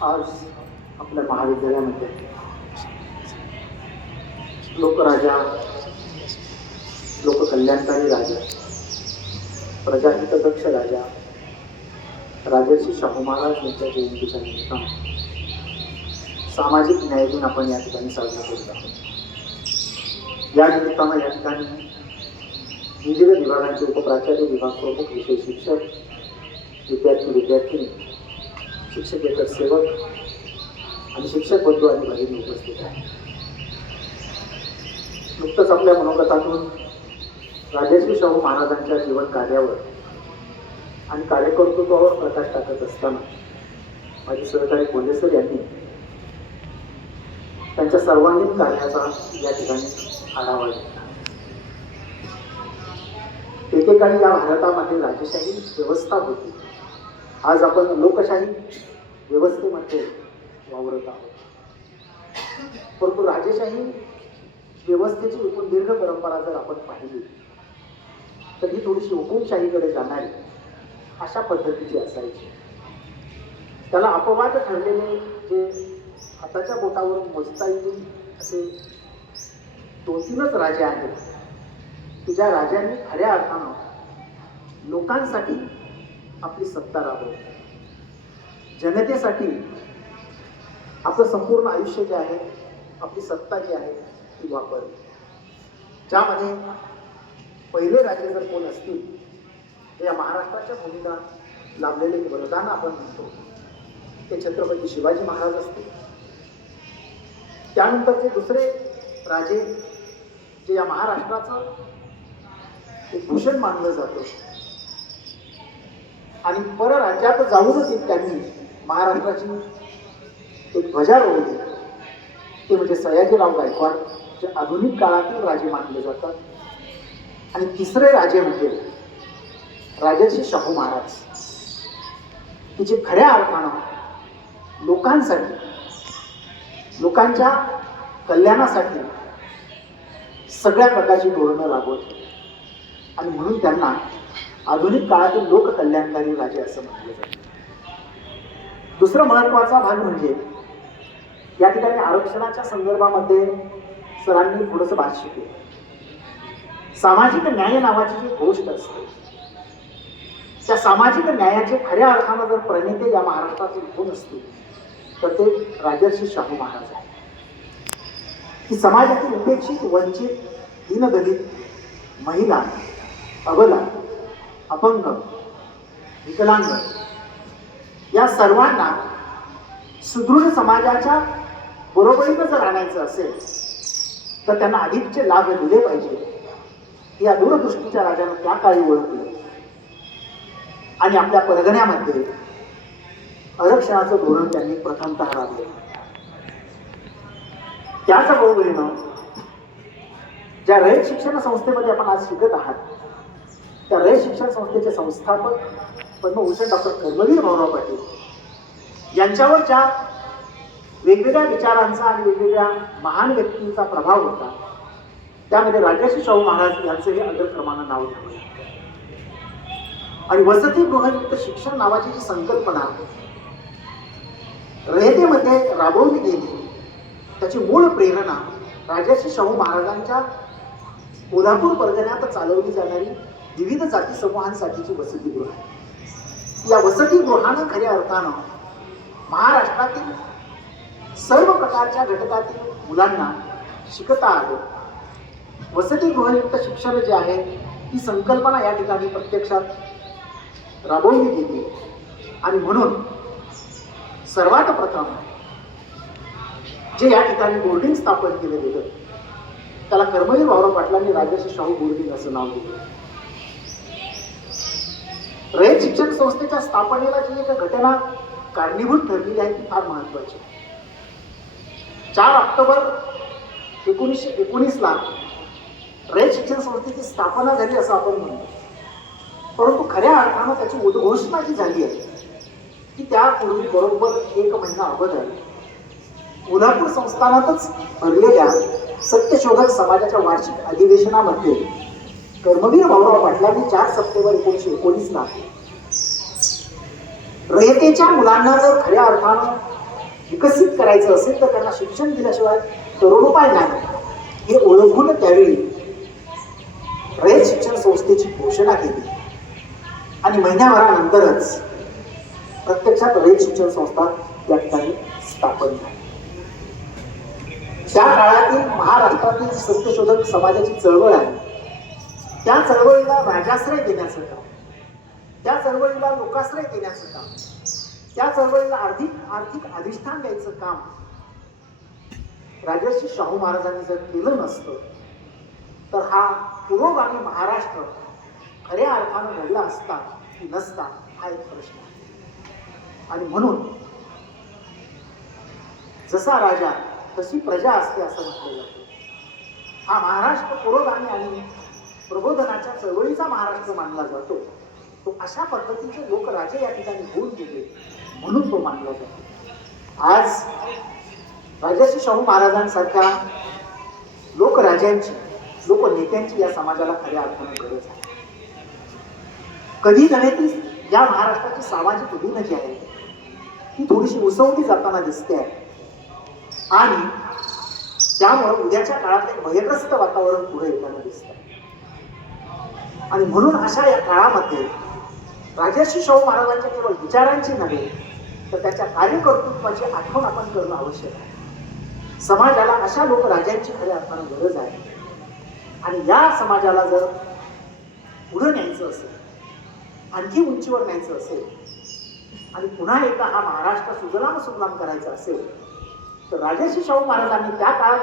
आज आपल्या महाविद्यालयामध्ये लोकराजा, लोककल्याणकारी राजा प्रजाहितदक्ष राजा, राजर्षी शाहू महाराज यांच्या जयंतीच्या निमित्तानं सामाजिक न्याय दिन आपण या ठिकाणी साजरा करत आहोत. या निमित्तानं या ठिकाणी विविध विभागांचे उपप्राचार्य विभाग प्रमुख विषय शिक्षक, विद्यार्थी, विद्यार्थिनी शिक्षकेतर सेवक आणि शिक्षक बंधू आणि भगिनी उपस्थित आहे नुकतंच आपल्या मनोगतातून राजेश्री शाहू महाराजांच्या जीवन कार्यावर आणि कार्यकर्तृत्वावर प्रकाश टाकत असताना माझे सहकारी कोल्हेसर यांनी त्यांच्या सर्वांगीण कार्याचा या ठिकाणी आढावा घेतला. एकेकाळी या भारतामध्ये राजशाही व्यवस्था होती. आज आपण लोकशाही व्यवस्थेमध्ये वावरत आहोत. परंतु राजेशाही व्यवस्थेची एकूण दीर्घ परंपरा जर आपण पाहिली तर ही थोडीशी हुकुमशाहीकडे जाणारी अशा पद्धतीची असायची. त्याला अपवाद ठरलेले जे हाताच्या बोटावर मोजता येतील असे दोन तीनच राजे आहेत की ज्या राजांनी खऱ्या अर्थानं लोकांसाठी आपली सत्ता राबवते जनतेसाठी आपलं संपूर्ण आयुष्य जे आहे आपली सत्ता जी आहे ती वापर ज्यामध्ये पहिले राजे जर कोण असतील तर या महाराष्ट्राच्या भूमीला लाभलेले वरदान आपण म्हणतो. ते छत्रपती शिवाजी महाराज असतील. त्यानंतरचे दुसरे राजे जे या महाराष्ट्राचं एक भूषण मानलं जातं आणि परराज्यात जाऊनच त्यांनी महाराष्ट्राची एक ध्वजा रोवली. ते म्हणजे सयाजीराव गायकवाड जे आधुनिक काळातील राजे मानले जातात. आणि तिसरे राजे म्हणजे राजर्षी शाहू महाराज. की जे खऱ्या अर्थानं लोकांसाठी लोकांच्या कल्याणासाठी सगळ्या प्रकारची धोरणं राबवत आणि म्हणून त्यांना आधुनिक काळातील लोककल्याणकारी राजे असं म्हटलं जातं. दुसरा महत्त्वाचा भाग म्हणजे या ठिकाणी आरक्षणाच्या संदर्भामध्ये सरांनी थोडंसं भाष्य केलं. सामाजिक न्याय नावाची जी गोष्ट असते त्या सामाजिक न्यायाचे खऱ्या अर्थानं जर प्रणेते या महाराष्ट्राचे उठून असतील तर ते राजर्षी शाहू महाराज आहे की समाजातील उपेक्षित वंचित दिनदलित महिला अबला अपंग विकलांग. या सर्वांना सुदृढ समाजाच्या बरोबरीनं जर आणायचं असेल तर त्यांना अधिकचे लाभ दिले पाहिजे. या दूरदृष्टीच्या राजानं त्या काळी ओळखलं. आणि आपल्या परगण्यामध्ये आरक्षणाचं धोरण त्यांनी प्रथमतः राबलं त्याच बरोबरीनं ज्या रयत शिक्षण संस्थेमध्ये आपण आज शिकत आहात त्या शिक्षण संस्थेचे संस्थापक पद्मभूषण डॉक्टर कर्मवीर भाऊराव पाटील. यांच्यावर ज्या वेगवेगळ्या विचारांचा आणि वेगवेगळ्या महान व्यक्तींचा प्रभाव होता. त्यामध्ये राजर्षी शाहू महाराज यांचंही अग्रक्रमानं नाव ठेवलं. आणि वसतिगृहयुक्त शिक्षण नावाची जी संकल्पना रयतेमध्ये राबवली गेली त्याची मूळ प्रेरणा राजर्षी शाहू महाराजांच्या कोल्हापूर परगण्यात चालवली जाणारी विविध जाती समूहांसाठीची वसतिगृह आहे या वसतिगृहानं खऱ्या अर्थानं महाराष्ट्रातील सर्व प्रकारच्या घटकातील मुलांना शिकता आलं. वसतिगृहयुक्त शिक्षण जे आहे ती संकल्पना या ठिकाणी प्रत्यक्षात राबवली गेली. आणि म्हणून सर्वात प्रथम जे या ठिकाणी बोर्डिंग स्थापन केलं गेलं त्याला कर्मवीर भाऊराव पाटलांनी राजर्षी शाहू बोर्डिंग असं नाव दिलं. रयत शिक्षण संस्थेच्या स्थापनेला जी एक घटना कारणीभूत ठरलेली आहे ती फार महत्वाची चार ऑक्टोबर एकोणीसशे एकोणीसला रयत शिक्षण संस्थेची स्थापना झाली असं आपण म्हणतो. परंतु खऱ्या अर्थानं त्याची उद्घोषणा जी झाली आहे की त्यापूर्वी बरोबर एक महिना अगोदर कोल्हापूर संस्थानातच भरलेल्या सत्यशोधक समाजाच्या वार्षिक अधिवेशनामध्ये कर्मवीर भाऊराव पाटलांनी चार सप्टेंबर एकोणीशे एकोणीसला रयतेच्या मुलांना जर खऱ्या अर्थानं विकसित करायचं असेल तर त्यांना शिक्षण दिल्याशिवाय तरुणोपाय नाही. हे ओळखून त्यावेळी रयत शिक्षण संस्थेची घोषणा केली. आणि महिन्याभरानंतरच प्रत्यक्षात रयत शिक्षण संस्था या ठिकाणी स्थापन झाली. त्या काळातील महाराष्ट्रातील सत्यशोधक समाजाची चळवळ आहे. त्या चळवळीला राजाश्रय देण्याचं काम त्या चळवळीला लोकाश्रय देण्याचं काम त्या चळवळीला आर्थिक आर्थिक अधिष्ठान द्यायचं काम. राजर्षी शाहू महाराजांनी जर केलं नसतं तर हा पुरोगामी महाराष्ट्र खऱ्या अर्थानं घडला असता की नसता हा एक प्रश्न आहे. आणि म्हणून जसा राजा तशी प्रजा असते असं म्हटलं जातं. हा महाराष्ट्र पुरोगामी आणि प्रबोधनाच्या चळवळीचा महाराष्ट्र मानला जातो. तो अशा पद्धतीचे लोक राजे या ठिकाणी होऊन गेले म्हणून तो मानला जातो. आज राजाशी शाहू महाराजांसारख्या लोकराजांची लोकनेत्यांची या समाजाला खऱ्या अर्थाने गरज आहे. कधी नव्हे ती या महाराष्ट्राची सामाजिक उधीन जी आहे ती थोडीशी उसवली जाताना दिसते आहे. आणि त्यामुळे उद्याच्या काळात एक भयग्रस्त वातावरण पुढे येताना दिसतं आणि म्हणून अशा या काळामध्ये राजर्षी शाहू महाराजांच्या केवळ विचारांची नव्हे तर त्याच्या कार्यकर्तृत्वाची आठवण आपण करणं आवश्यक आहे. समाजाला अशा लोक राजांची खऱ्या अर्थानं गरज आहे. आणि या समाजाला जर पुढं न्यायचं असेल आणखी उंचीवर न्यायचं असेल आणि पुन्हा एकदा हा महाराष्ट्र सुजलाम सुजलाम करायचा असेल तर राजर्षी शाहू महाराजांनी त्या काळात